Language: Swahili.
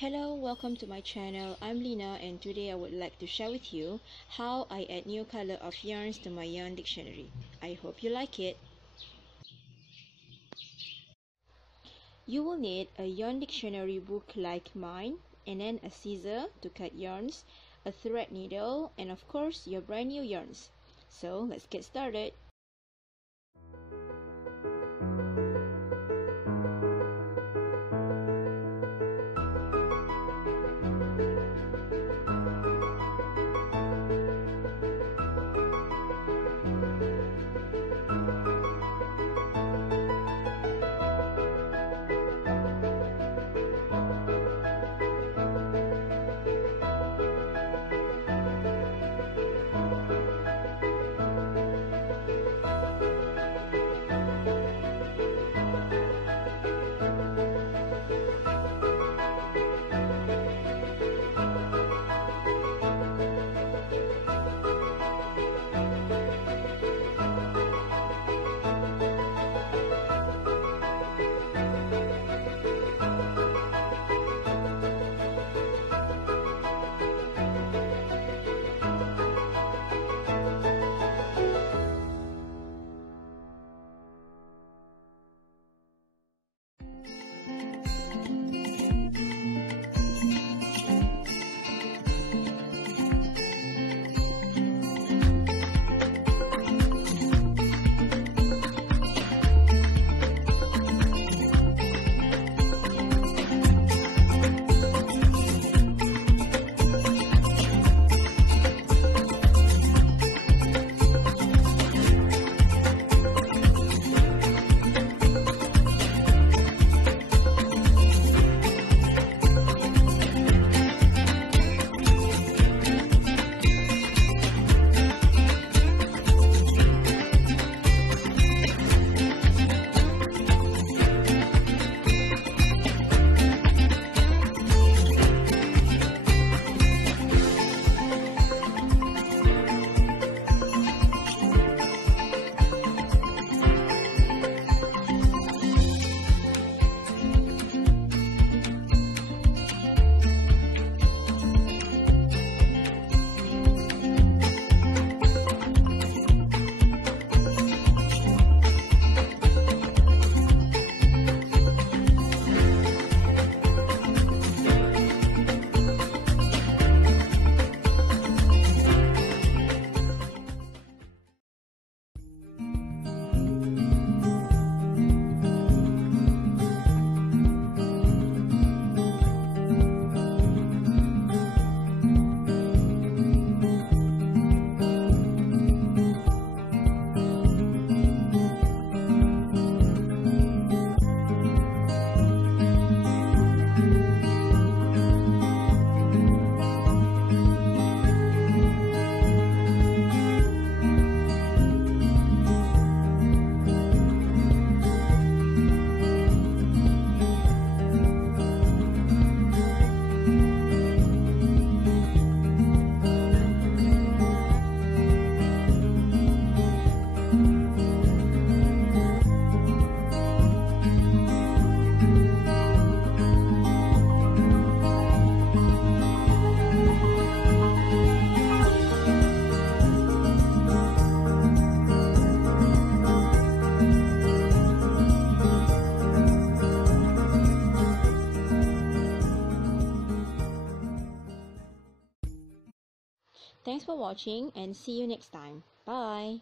Hello, welcome to my channel. I'm Lina, and today I would like to share with you how I add new color of yarns to my yarn dictionary. I hope you like it. You will need a yarn dictionary book like mine, and then a scissor to cut yarns, a thread needle, and of course your brand new yarns. So let's get started. Thanks for watching and see you next time. Bye!